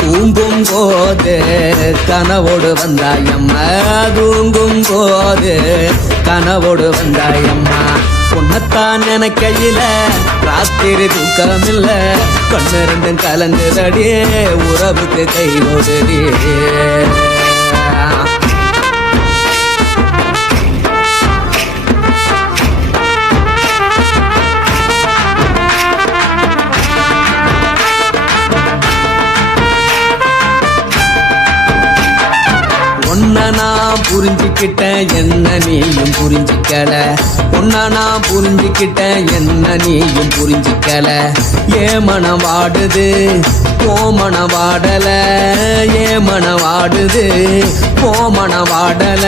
தூங்கும் போது கனவோடு வந்தாயம்மா தூங்கும் போது கனவோடு வந்தாயம்மா உன்னத்தான் நினைக்கையில ராத்திரி தூக்கமில்ல. கண்ணு ரெண்டும் கலந்துதடியே உறவுக்கு கை நான் புரிஞ்சுக்கிட்டேன் என்ன நீயும் புரிஞ்சுக்கல. உன்ன நான் புரிஞ்சுக்கிட்டேன். என்ன நீயும் புரிஞ்சிக்கல? ஏ மனம் வாடுது ஓ மனம் வாடல ஏ மனம் வாடுது ஓ மனம் வாடல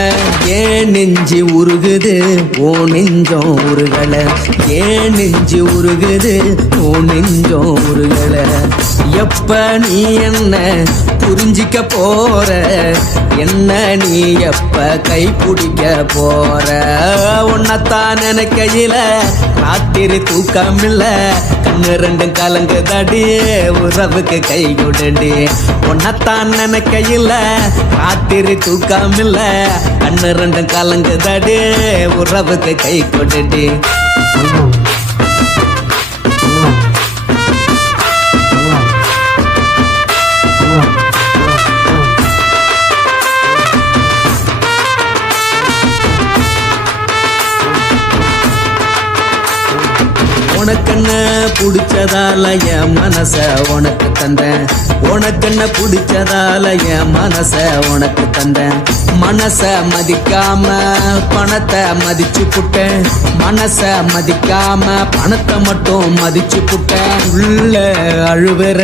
ஏன் நெஞ்சு உருகுது? ஓ நெஞ்சம் உருகல? ஏன் நெஞ்சு உருகுது? ஓ நெஞ்சம் உருகல? எப்ப நீ என்ன புரிஞ்சிக்க போற? என்ன நீ எப்ப கை பிடிக்க போற? உன்னத்தான் நினைக்கையில ராத்திரி தூக்கம் இல்ல கண்ணு ரெண்டும் கலங்குதடி உறவுக்கு கை கொடுடி. உன்னத்தான் நினைக்கையில ராத்திரி தூக்கம் இல்ல கண்ணு ரெண்டும் கலங்குதடி உறவுக்கு கை கொடுடி. உனக்கென்ன பிடிச்சதால என் மனச உனக்கு தந்தேன் உனக்கென்ன பிடிச்சதால என் மனச உனக்கு தந்தேன். மனச மதிக்காம பணத்தை மதிச்சு புட்டேன். மனச மதிக்காம பணத்தை மட்டும் மதிச்சு புட்டேன். உள்ள அழுவுற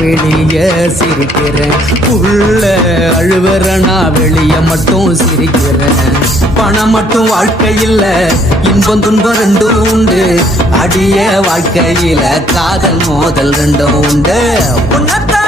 வெளிய சிரிக்கிறேன். உள்ள அழுவுற வெளிய மட்டும் சிரிக்கிறேன். பணம் மட்டும் வாழ்க்கையில் இன்பம் துன்பம் ரெண்டும் உண்டு. அடிய வாழ்க்கையில காதல் மோதல் ரெண்டும் உண்டு. உன்னத்தான்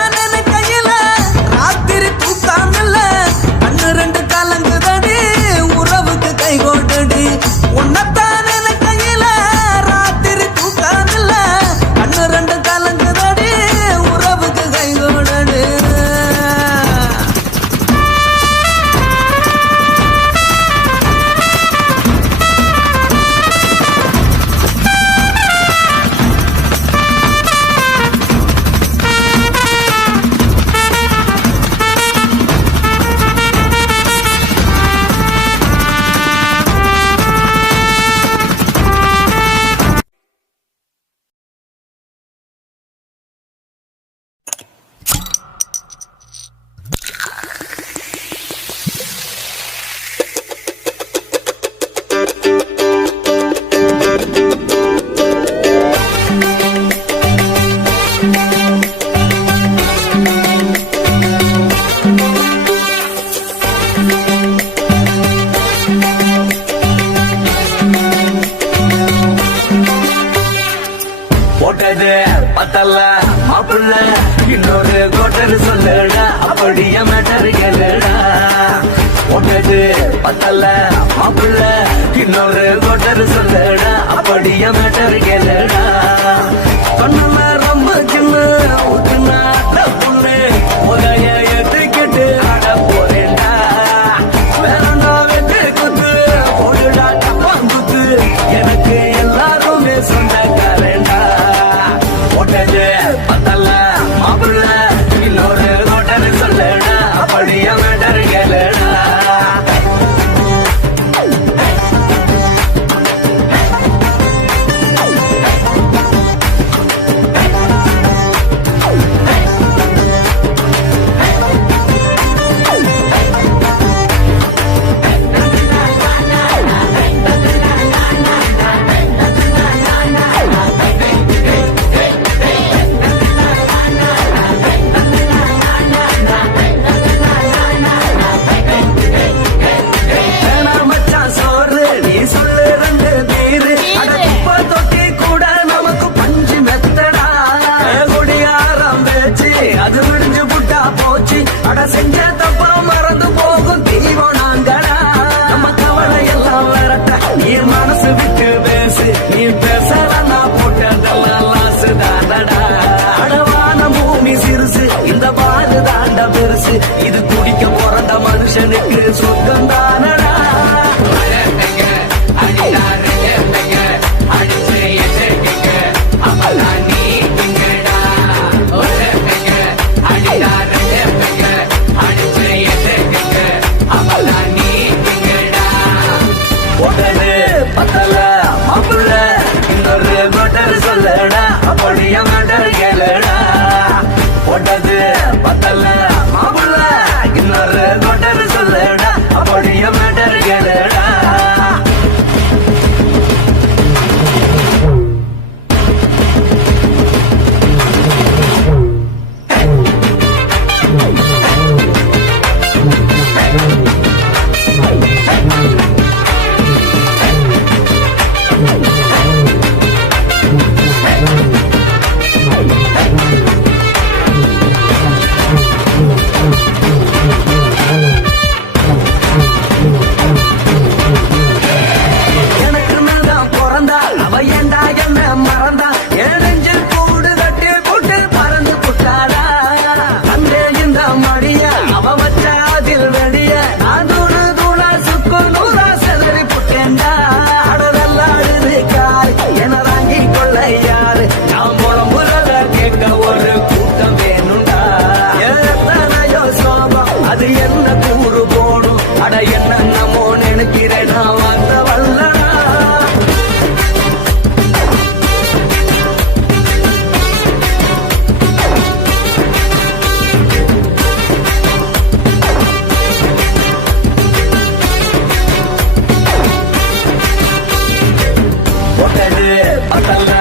பத்தல்ல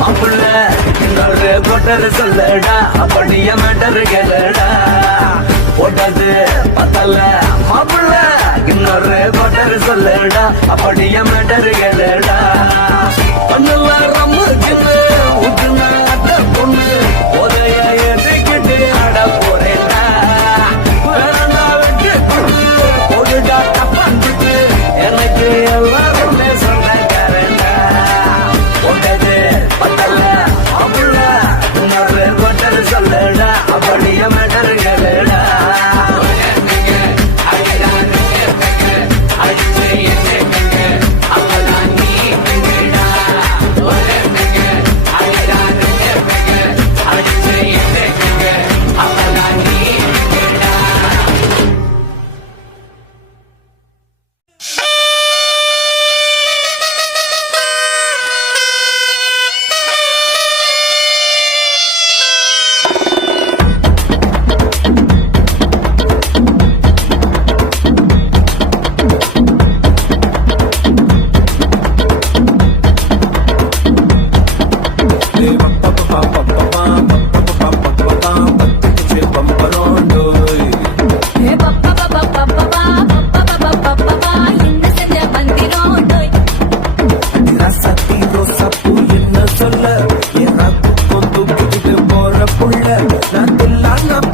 மாப்புள்ள இன்னொரு கொட்டரு சொல்லடா அப்படிய மேட்டரு கேளடா. போட்டது பத்தல்ல மாப்புள்ள இன்னொரு கொட்டரு சொல்லடா அப்படிய மேட்டரு கேளடா. பண்ணல ரம்மு சின்ன உதுன அட்ட பொண்ணு உதய எதுக்கிட்டு அட போறேடா வேணா வெட்டி கொடு போடுடா Plantin' la la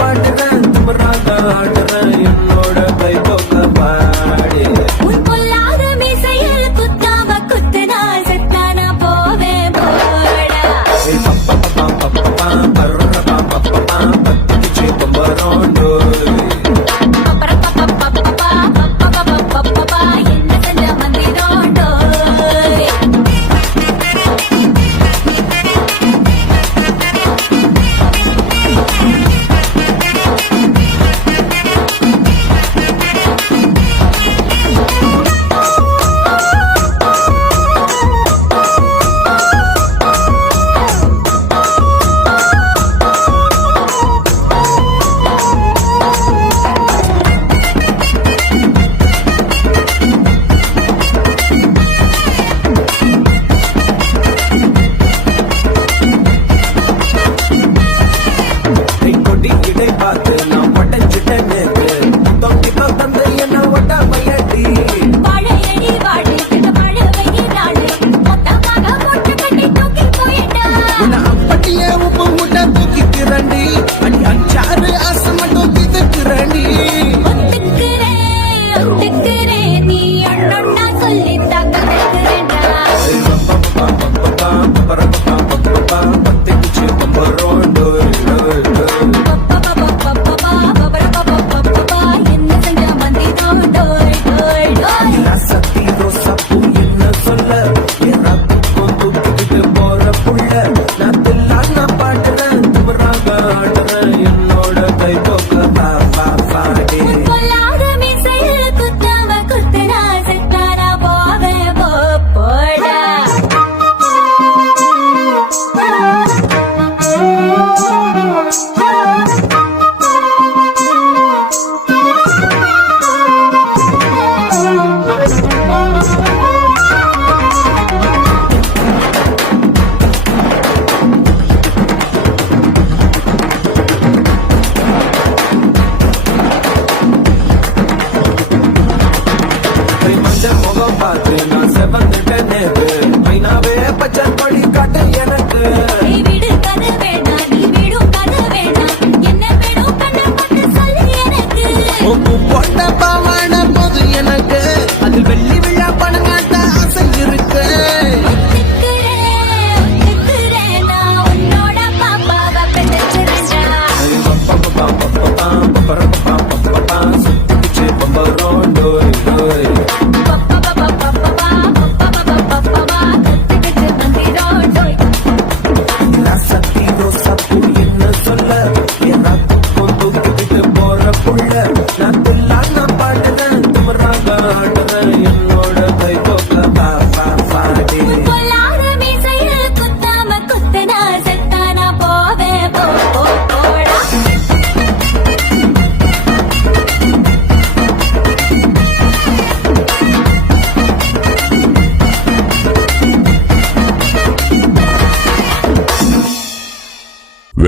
பார்த்து மஞ்சள் முகம் பார்த்து நான் செவந்துட்டேன் நேற்று மைனாவே பச்சை படி காட்டு எனக்கு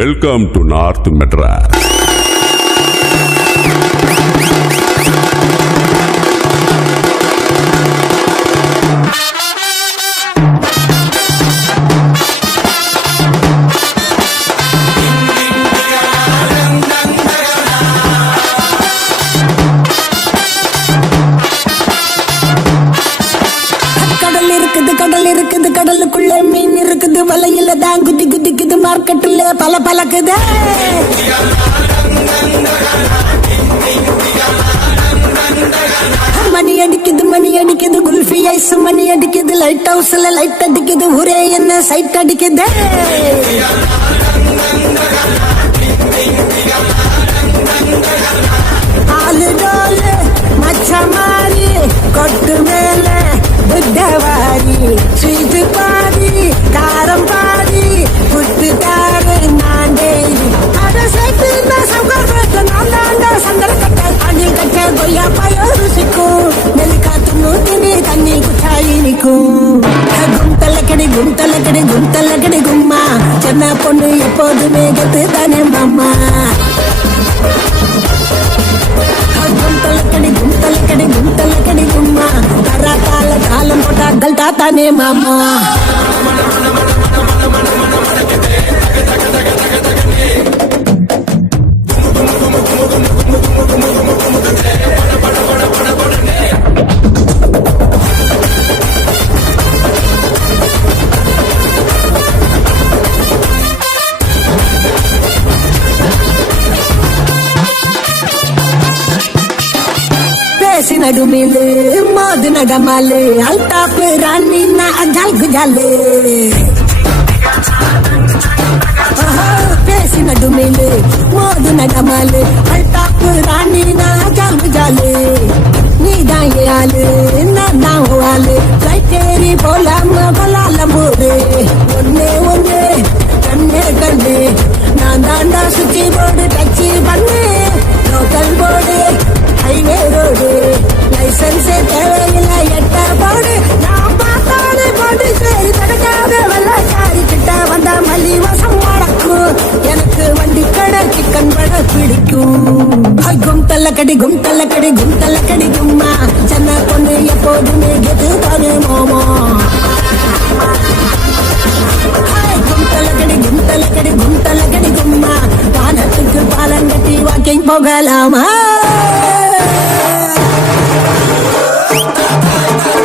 வெல்கம் டு நார்த் மெட்ராஸ் வலையில தான் குதி குதிக்குது மார்க்கெட்டுல பல பழக்குது மணி அடிக்குது மணி அடிக்குது குல்ஃபி ஐஸ் மணி அடிக்குது லைட் ஹவுஸ்ல லைட் அடிக்குது ஒரே என்ன சைட் அடிக்குது. ஆளு டோலு மச்ச மாறி கொட்டு மேல புத்தவாரி ஸ்வீட்டு பா கட்ட கொய்யா பாயோ ருசிக்கும் நெல் காத்து நூத்தினி தண்ணி குச்சாயி நிற்கும் குந்தல கடி குந்தல கடி குந்தல கடி கும்மா சின்ன பொண்ணு எப்போதுமே கத்து தானே மாமா గుంతలకడి గుంతలకడి గుంతలకడి గుమ్మ కర్రకాల కాలం పొట గల్టాతానే మామ பேசி நடுமிலு மோது நடமாலு அல்தாப்பு ராணி அஜால் குஜாலு பேசி நடுமேலு மோது நடமாலு அல்தாப்பு ராணி அஜால் குஜாலு நீ தான் ஆளு நான் தான் ஆளு கைத்தேரி போலாம கொலாலம் போடு ஒன்னே ஒண்ணு கண்ணே கண்ணு நான் தாண்டா சுத்தி போடு டச்சு பண்ணு லைசன்ஸே தேவையில்லை எட்ட போடு நான் பார்த்தாலே போடு சரி தடுக்காத வெள்ளக்காரி கிட்ட வந்தா மல்லி வசம் வழக்கும் எனக்கு வண்டி கடை சிக்கன் பட பிடிக்கும். கும் தள்ளக்கடி கும் தள்ளக்கடி கும் தள்ளக்கடி கும்மா. சென்ன பொண்ணு எப்போதுமே தானே கும்மா. வானத்துக்கு பாலங்கட்டி வாக்கிங் போகலாமா?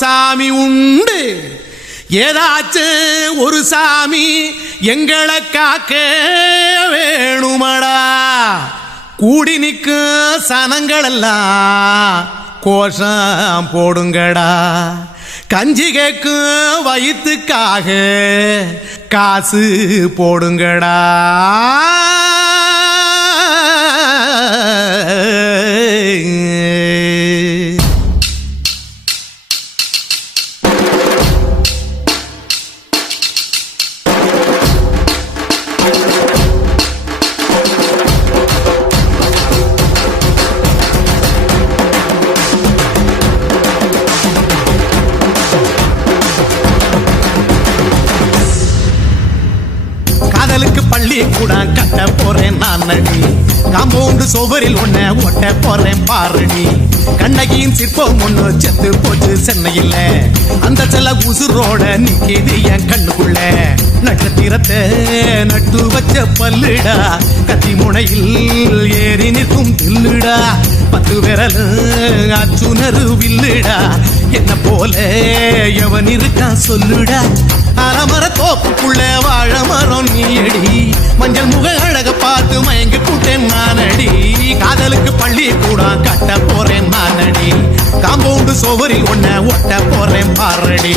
சாமி உண்டு. ஏதாச்சும் ஒரு சாமி எங்களை காக்க வேணுமடா. கூடி நிற்கும் சனங்களெல்லாம் கோஷம் போடுங்கடா. கஞ்சி கேட்கும் வயிற்றுக்காக காசு போடுங்கடா. கூட கட்ட போறேன் நான். நடி காம்பவுண்டு சுவரில் உன்னை ஒட்ட போறேன் பாரடி கண்ணகியின் சிற்பம் ஒண்ணு செத்து போச்சு சென்னையில். அந்த செல்ல உசுரோட நிக்கிது என் கண்ணுக்குள்ள. நட்சத்திரத்தை நட்டு வச்ச பல்லுடா. கத்தி முனையில் ஏறி நிற்கும் தில்லுடா. பத்து விரல் அச்சுணரு வில்லுடா என்ன போல எவன் இருக்கான் சொல்லுடா. அலமர தோப்புக்குள்ள வாழ மரம் நீடி மஞ்சள் முக அழக பார்த்து மயங்கி கூட்டேன் நானடி. காதலுக்கு பள்ளி கூட கட்ட போறேன் நானடி. காம்பவுண்டு சுவரில் ஒன்ன ஒட்ட போறேன் பாரடி.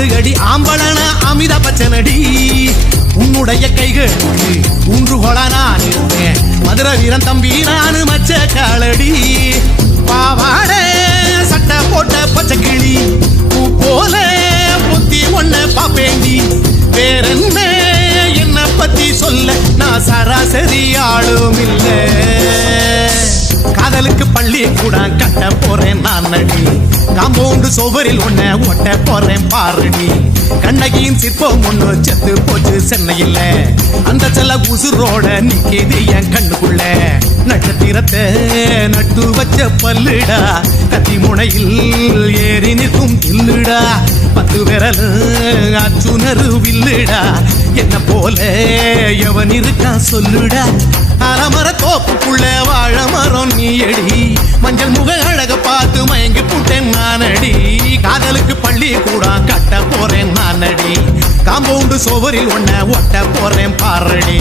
ஆறு அடி ஆம்பளன அமித பச்சனடி. உன்னுடைய கைகள் ஊன்றுகோல நான் இருந்தேன். வீரன் தம்பி நானு மச்ச காலடி. பாவாட சட்டை போட்ட பச்சை கிளி. பூ போல புத்தி ஒன்ன பாப்பேண்டி. வேறென்ன என்ன பத்தி சொல்ல? நான் சராசரி ஆளும் இல்லை. காதலுக்கு பள்ளி கூட கட்ட போறேன் நான் நடி காம்பவுண்டு சுவரில் ஒன்ன ஒட்ட போறேன் பாருடி. கண்ணகியின் சிற்பம் ஒண்ணு செத்து போச்சு சென்னையில். அந்த செல்ல உசுரோட நிக்கிது என் கண்ணுக்குள்ள. நட்சத்திரத்தை நட்டு வச்ச பல்லுடா. கத்தி முனையில் ஏறி நிற்கும் தில்லுடா பத்து விரல் அச்சுணரு வில்லுடா என்ன போல எவன் இருக்கான் சொல்லுடா. அலமர தோப்புக்குள்ள வாழ மரம் நீயடி. மஞ்சள் முக அழக பார்த்து மயங்கி புட்டேன் நானடி. காதலுக்கு பள்ளி கூட கட்ட போறேன் நானடி. காம்பவுண்டு சுவரில் ஒன்ன ஒட்ட போறேன் பாரடி.